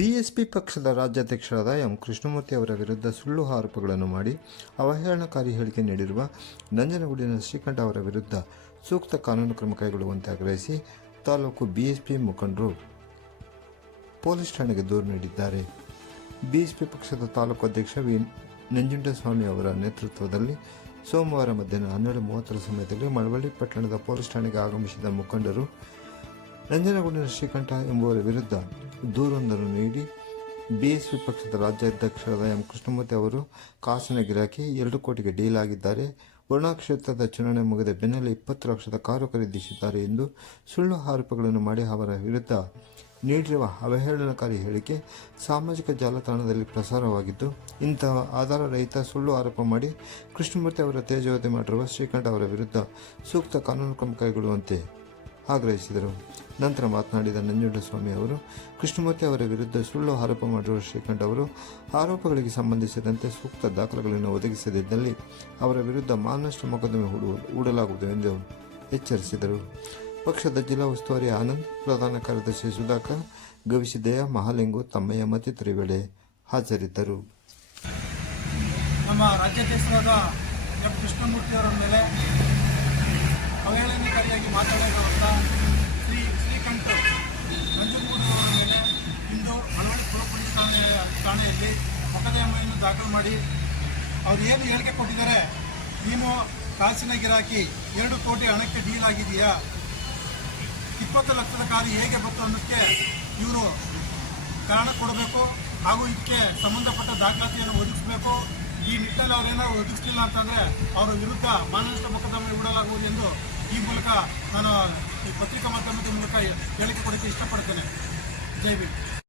BSP ಪಕ್ಷದ ರಾಜ್ಯಾಧ್ಯಕ್ಷರಾದ M Krishnamurthy ಅವರ ವಿರುದ್ಧ ಸುಳ್ಳು ಆರೋಪಗಳನ್ನು ಮಾಡಿ ಅವಹೇಳನಕಾರಿ ಹೇಳಿಕೆ ನೀಡಿರುವ ನಂಜನಗೂಡಿನ ಶ್ರೀಕಂಠ ಅವರ ವಿರುದ್ಧ ಸೂಕ್ತ ಕಾನೂನು ಕ್ರಮ ಕೈಗೊಳ್ಳುವಂತೆ ಆಗ್ರಹಿಸಿ ತಾಲೂಕು ಬಿಎಸ್ಪಿ ಮುಖಂಡರು ಪೊಲೀಸ್ ಠಾಣೆಗೆ ದೂರು ನೀಡಿದ್ದಾರೆ. ಬಿಎಸ್ಪಿ ಪಕ್ಷದ ತಾಲೂಕು ಅಧ್ಯಕ್ಷ ವಿ ನಂಜುಂಡಸ್ವಾಮಿ ಅವರ ನೇತೃತ್ವದಲ್ಲಿ ಸೋಮವಾರ ಮಧ್ಯಾಹ್ನ 12:30 ಸಮಯದಲ್ಲಿ ಮಳವಳ್ಳಿ ಪಟ್ಟಣದ ಪೊಲೀಸ್ ಠಾಣೆಗೆ ಆಗಮಿಸಿದ ಮುಖಂಡರು ನಂಜನಗೂಡಿನ ಶ್ರೀಕಂಠ ಎಂಬುವರ ವಿರುದ್ಧ ದೂರೊಂದನ್ನು ನೀಡಿ ಬಿಎಸ್ಪಿ ಪಕ್ಷದ ರಾಜ್ಯಾಧ್ಯಕ್ಷರಾದ ಎಂ ಕೃಷ್ಣಮೂರ್ತಿ ಅವರು ಕಾಸಿನ ಗಿರಾಕಿ 2 ಕೋಟಿಗೆ ಡೀಲ್ ಆಗಿದ್ದಾರೆ, ವರುಣಾ ಕ್ಷೇತ್ರದ ಚುನಾವಣೆ ಮುಗಿದ ಬೆನ್ನಲ್ಲೇ 20 ಲಕ್ಷದ ಕಾರು ಖರೀದಿಸಿದ್ದಾರೆ ಎಂದು ಸುಳ್ಳು ಆರೋಪಗಳನ್ನು ಮಾಡಿ ಅವರ ವಿರುದ್ಧ ನೀಡಿರುವ ಅವಹೇಳನಕಾರಿ ಹೇಳಿಕೆ ಸಾಮಾಜಿಕ ಜಾಲತಾಣದಲ್ಲಿ ಪ್ರಸಾರವಾಗಿದ್ದು, ಇಂತಹ ಆಧಾರರಹಿತ ಸುಳ್ಳು ಆರೋಪ ಮಾಡಿ ಕೃಷ್ಣಮೂರ್ತಿ ಅವರ ತೇಜೋವಧೆ ಮಾಡಿರುವ ಶ್ರೀಕಂಠ ಅವರ ವಿರುದ್ಧ ಸೂಕ್ತ ಕಾನೂನು ಕ್ರಮ ಕೈಗೊಳ್ಳುವಂತೆ ಆಗ್ರಹಿಸಿದರು. ನಂತರ ಮಾತನಾಡಿದ ನಂಜುಂಡಸ್ವಾಮಿ ಅವರು, ಕೃಷ್ಣಮೂರ್ತಿ ಅವರ ವಿರುದ್ಧ ಸುಳ್ಳು ಆರೋಪ ಮಾಡಿರುವ ಶ್ರೀಕಂಠ ಅವರು ಆರೋಪಗಳಿಗೆ ಸಂಬಂಧಿಸಿದಂತೆ ಸೂಕ್ತ ದಾಖಲೆಗಳನ್ನು ಒದಗಿಸದಿದ್ದಲ್ಲಿ ಅವರ ವಿರುದ್ಧ ಮಾನನಷ್ಟ ಮೊಕದ್ದಮೆ ಹೂಡಲಾಗುವುದು ಎಂದು ಎಚ್ಚರಿಸಿದರು. ಪಕ್ಷದ ಜಿಲ್ಲಾ ಉಸ್ತುವಾರಿ ಆನಂದ್, ಪ್ರಧಾನ ಕಾರ್ಯದರ್ಶಿ ಸುಧಾಕರ್, ಗವಿಸಿದ್ದಯ್ಯ, ಮಹಾಲಿಂಗು, ತಮ್ಮಯ್ಯ ಮತ್ತಿತರರು ವೇಳೆ ಹಾಜರಿದ್ದರು. ನಮ್ಮ ರಾಜ್ಯಾಧ್ಯಕ್ಷರಾದ ಎಂ ಕೃಷ್ಣಮೂರ್ತಿ ಅವರ ಮೇಲೆ ಅವಹೇಳನಕಾರಿಯಾಗಿ ಮಾತನಾಡಿರುವಂಥ ಶ್ರೀಕಂಠ ನಂಜನಗೂಡು ಅವರ ಮೇಲೆ ಇಂದು ಮಳವಳ್ಳಿ ಪೊಲೀಸ್ ಠಾಣೆಯಲ್ಲಿ ಮೊಕದ್ದಮೆಯನ್ನು ದಾಖಲು ಮಾಡಿ ಅವರು ಏನು ಹೇಳಿಕೆ ಕೊಟ್ಟಿದ್ದಾರೆ, ನೀನು ಕಾಸಿನ ಗಿರಾಕಿ, 2 ಕೋಟಿ ಹಣಕ್ಕೆ ಡೀಲ್ ಆಗಿದೆಯಾ, 20 ಲಕ್ಷದ ಕಾರು ಹೇಗೆ ಬಂತು ಅನ್ನೋದಕ್ಕೆ ಇವರು ಕಾರಣ ಕೊಡಬೇಕು ಹಾಗೂ ಇದಕ್ಕೆ ಸಂಬಂಧಪಟ್ಟ ದಾಖಲಾತಿಯನ್ನು ಒದಗಿಸಬೇಕು. ಈ ನಿಟ್ಟಿನಲ್ಲಿ ಅವರೇನಾದ್ರು ಒದಗಿಸಲಿಲ್ಲ ಅಂತಂದರೆ ಅವರ ವಿರುದ್ಧ ಮಾನನಷ್ಟ ಮೊಕದ್ದಮೆ ಹೂಡಲಾಗುವುದು ಎಂದು ಈ ಮೂಲಕ ನಾನು ಪತ್ರಿಕಾ ಮಾಧ್ಯಮದ ಮೂಲಕ ಹೇಳಿಕೆ ಕೊಡೋಕ್ಕೆ ಇಷ್ಟಪಡ್ತೇನೆ. ಜೈ ಭೀಮ್.